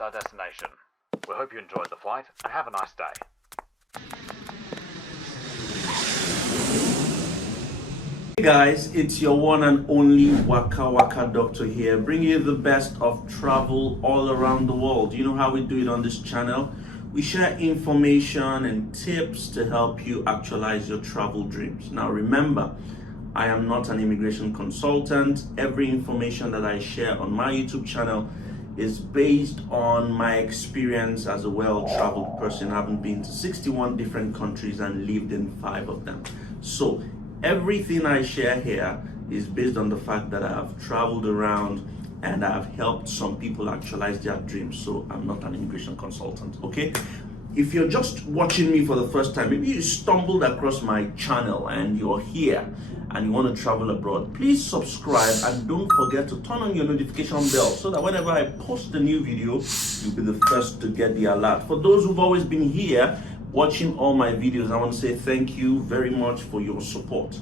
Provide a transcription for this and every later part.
past our destination. We hope you enjoyed the flight and have a nice day. Hey guys, it's your one and only Wakawaka Doctor here, bringing you the best of travel all around the world. You know how we do it on this channel? We share information and tips to help you actualize your travel dreams. Now remember, I am not an immigration consultant. Every information that I share on my YouTube channel is based on my experience as a well-traveled person, having been to 61 different countries and lived in 5 of them. So everything I share here is based on the fact that I have traveled around and I have helped some people actualize their dreams. So I'm not an immigration consultant, okay? If you're just watching me for the first time, maybe you stumbled across my channel and you're here and you want to travel abroad, please subscribe and don't forget to turn on your notification bell so that whenever I post a new video, you'll be the first to get the alert. For those who've always been here watching all my videos, I want to say thank you very much for your support.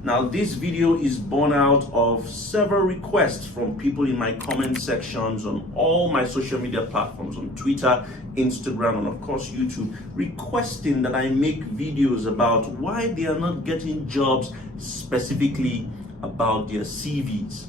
Now, this video is born out of several requests from people in my comment sections on all my social media platforms, on Twitter, Instagram, and of course YouTube, requesting that I make videos about why they are not getting jobs, specifically about their CVs.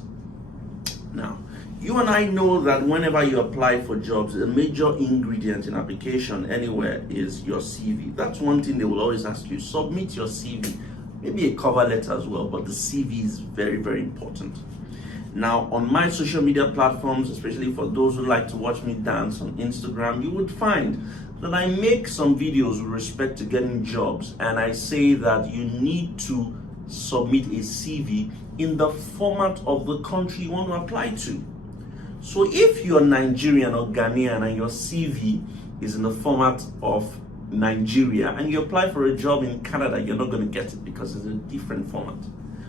Now, you and I know that whenever you apply for jobs, a major ingredient in application anywhere is your CV. That's one thing they will always ask you: submit your CV. Maybe a cover letter as well, but the CV is very, very important. Now, on my social media platforms, especially for those who like to watch me dance on Instagram, you would find that I make some videos with respect to getting jobs, and I say that you need to submit a CV in the format of the country you want to apply to. So if you're Nigerian or Ghanaian and your CV is in the format of Nigeria and you apply for a job in Canada, you're not going to get it because it's a different format.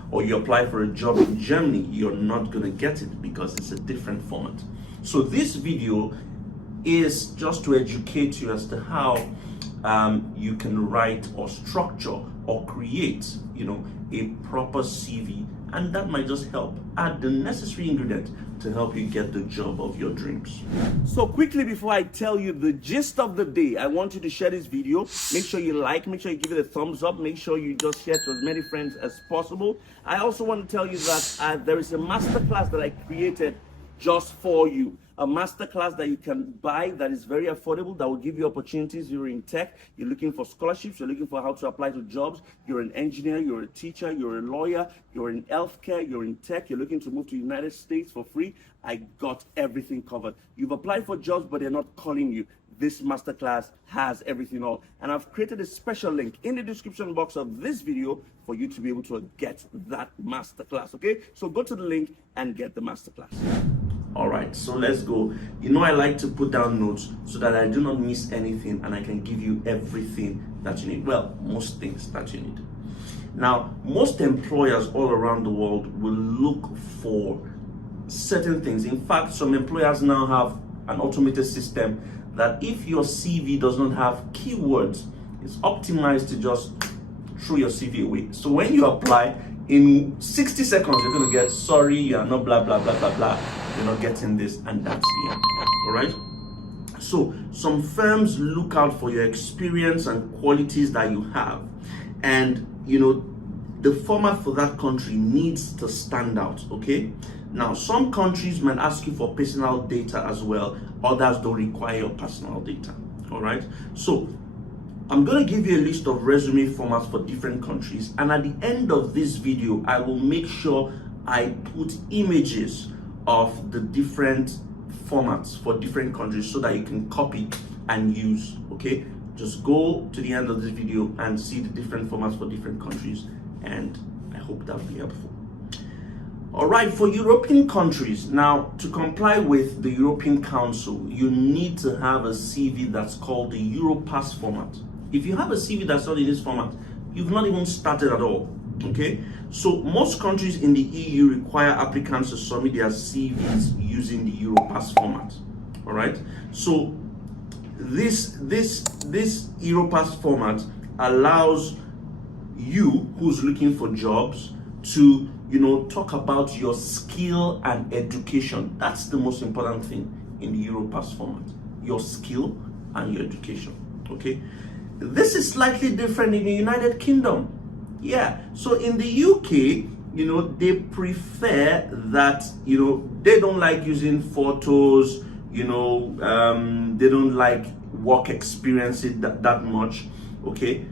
Or you apply for a job in Germany, you're not going to get it because it's a different format. So this video is just to educate you as to how you can write or structure or create, a proper CV, and that might just help add the necessary ingredient to help you get the job of your dreams. So quickly, before I tell you the gist of the day, I want you to share this video. Make sure you like, make sure you give it a thumbs up, make sure you just share to as many friends as possible. I also want to tell you that there is a masterclass that I created just for you. A masterclass that you can buy that is very affordable, that will give you opportunities. You're in tech, you're looking for scholarships, you're looking for how to apply to jobs, you're an engineer, you're a teacher, you're a lawyer, you're in healthcare, you're in tech, you're looking to move to the United States for free. I got everything covered. You've applied for jobs, but they're not calling you. This masterclass has everything all. And I've created a special link in the description box of this video for you to be able to get that masterclass, okay? So go to the link and get the masterclass. All right, so let's go. I like to put down notes so that I do not miss anything and I can give you everything that you need. Well, most things that you need. Now, most employers all around the world will look for certain things. In fact, some employers now have an automated system that if your CV does not have keywords, it's optimized to just throw your CV away. So when you apply, in 60 seconds, you're going to get, sorry, you are not blah, blah, blah, blah, blah. You're not getting this, and that's the end. All right? So some firms look out for your experience and qualities that you have. And, the format for that country needs to stand out, okay? Now, some countries might ask you for personal data as well. Others don't require your personal data, all right? So I'm going to give you a list of resume formats for different countries, and at the end of this video, I will make sure I put images of the different formats for different countries so that you can copy and use, okay? Just go to the end of this video and see the different formats for different countries, and I hope that will be helpful. All right, for European countries, now to comply with the European Council, you need to have a CV that's called the Europass format. If you have a CV that's not in this format, you've not even started at all, okay? So most countries in the EU require applicants to submit their CVs using the Europass format, all right? So this Europass format allows you who's looking for jobs to talk about your skill and education. That's the most important thing. in the Europass format: your skill and your education. Okay, this is slightly different in the United Kingdom. Yeah, so in the UK, they prefer that, they don't like using photos, they don't like work experience that much. Okay,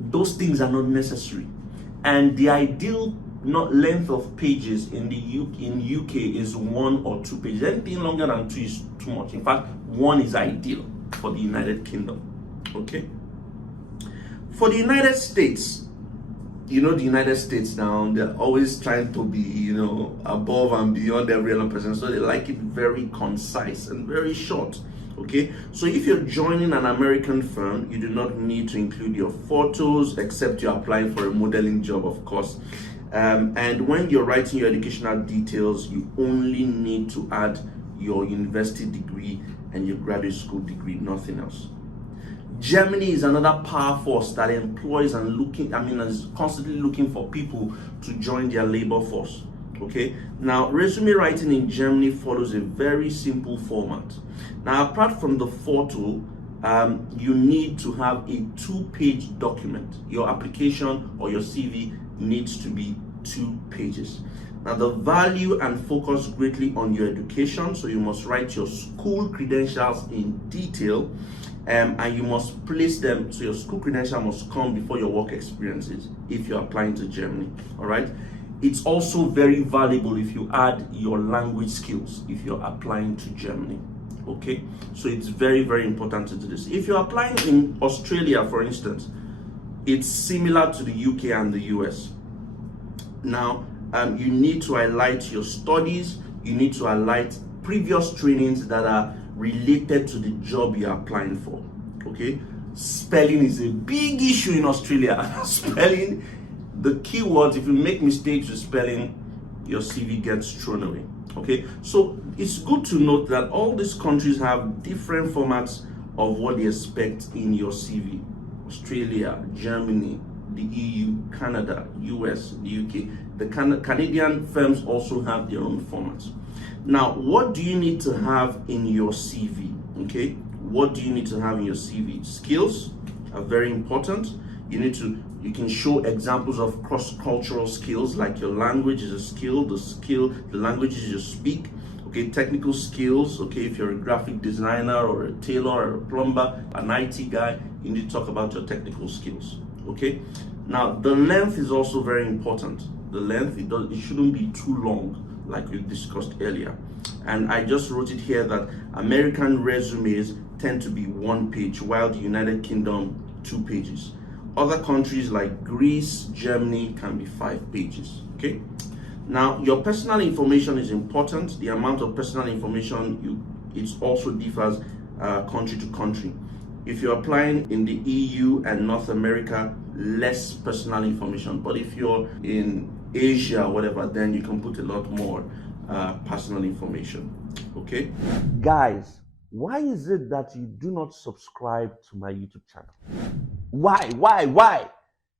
those things are not necessary, and the ideal length of pages in UK is 1 or 2 pages. Anything longer than 2 is too much. In fact, 1 is ideal for the United Kingdom. Okay, for the United States, the United States now, they're always trying to be, above and beyond every other person. So they like it very concise and very short. Okay, so if you're joining an American firm, you do not need to include your photos, except you're applying for a modeling job, of course. And when you're writing your educational details, you only need to add your university degree and your graduate school degree, nothing else. Germany is another power force that employs and is constantly looking for people to join their labor force. Okay, now resume writing in Germany follows a very simple format. Now, apart from the photo, you need to have a 2-page document. Your application or your CV needs to be 2 pages. Now, the value and focus greatly on your education, so you must write your school credentials in detail, and you must place them, so your school credential must come before your work experiences if you're applying to Germany. All right, it's also very valuable if you add your language skills if you're applying to Germany. Okay, so it's very, very important to do this. If you're applying in Australia, for instance, it's similar to the UK and the US. Now, you need to highlight your studies, you need to highlight previous trainings that are related to the job you're applying for. Okay, spelling is a big issue in Australia. Spelling, the keywords, if you make mistakes with spelling, your CV gets thrown away. Okay, so it's good to note that all these countries have different formats of what they expect in your CV. Australia, Germany, the EU, Canada, US, the UK. The Canadian firms also have their own formats. Now, what do you need to have in your CV? Okay, what do you need to have in your CV? Skills are very important. You can show examples of cross-cultural skills, like your language is a skill, the languages you speak. Okay, technical skills. Okay, if you're a graphic designer or a tailor or a plumber, an IT guy, you need to talk about your technical skills. Okay, now the length is also very important. The length, it shouldn't be too long, like we discussed earlier. And I just wrote it here that American resumes tend to be 1 page, while the United Kingdom 2 pages. Other countries like Greece, Germany can be 5 pages. Okay, now your personal information is important. The amount of personal information it also differs country to country. If you're applying in the EU and North America, less personal information, but if you're in Asia or whatever, then you can put a lot more personal information. Okay, guys, why is it that you do not subscribe to my YouTube channel? Why?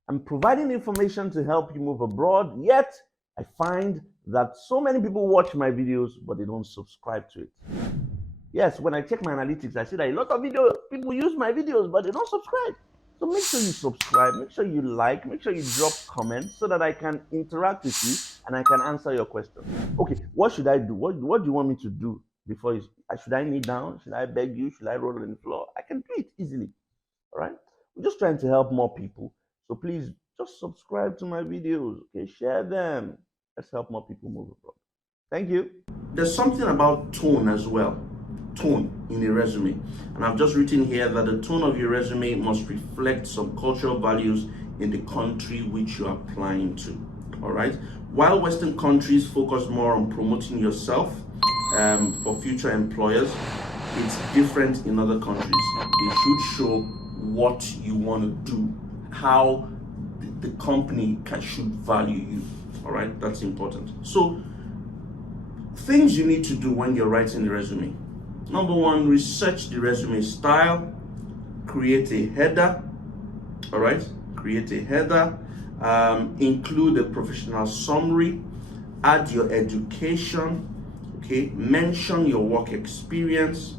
I'm providing information to help you move abroad, yet I find that so many people watch my videos, but they don't subscribe to it. Yes, when I check my analytics, I see that a lot of people use my videos, but they don't subscribe. So make sure you subscribe, make sure you like, make sure you drop comments so that I can interact with you and I can answer your questions. Okay, what should I do? What do you want me to do before should I kneel down? Should I beg you? Should I roll on the floor? I can do it easily. All right? We're just trying to help more people. So please just subscribe to my videos. Okay, share them. Let's help more people move abroad. Thank you. There's something about tone as well. Tone in a resume. And I've just written here that the tone of your resume must reflect some cultural values in the country which you're applying to. All right? While Western countries focus more on promoting yourself for future employers, it's different in other countries. It should show what you want to do, how the company should value you. All right, that's important. So, things you need to do when you're writing the resume. Number 1, research the resume style, create a header. All right, create a header, include a professional summary, add your education. Okay, mention your work experience,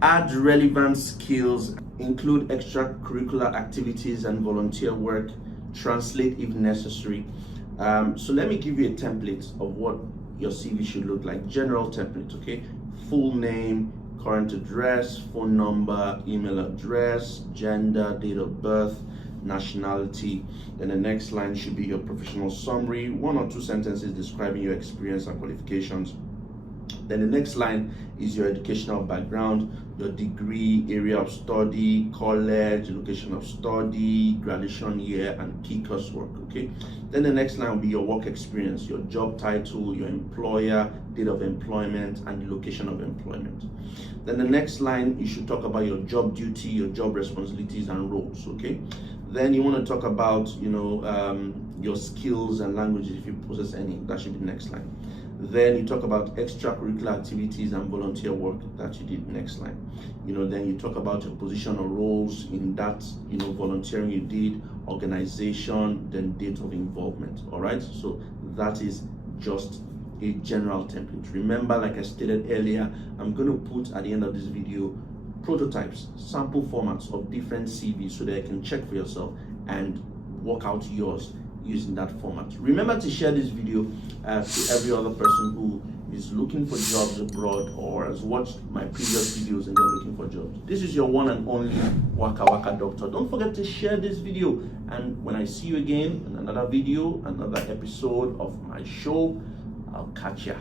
add relevant skills, include extracurricular activities and volunteer work, translate if necessary. So let me give you a template of what your CV should look like. General template, okay? Full name, current address, phone number, email address, gender, date of birth, nationality. Then the next line should be your professional summary, 1 or 2 sentences describing your experience and qualifications. Then the next line is your educational background, your degree, area of study, college, location of study, graduation year, and key coursework, okay? Then the next line will be your work experience, your job title, your employer, date of employment, and the location of employment. Then the next line, you should talk about your job duty, your job responsibilities and roles, okay? Then you want to talk about, your skills and languages if you possess any. That should be the next line. Then you talk about extracurricular activities and volunteer work that you did, next line. Then you talk about your position or roles in that, volunteering you did, organization, then date of involvement. All right, so that is just a general template. Remember, like I stated earlier, I'm going to put at the end of this video prototypes, sample formats of different CVs so that you can check for yourself and work out yours using that format. Remember to share this video to every other person who is looking for jobs abroad or has watched my previous videos and they're looking for jobs. This is your one and only Wakawaka Doctor. Don't forget to share this video, and when I see you again in another video, another episode of my show, I'll catch ya.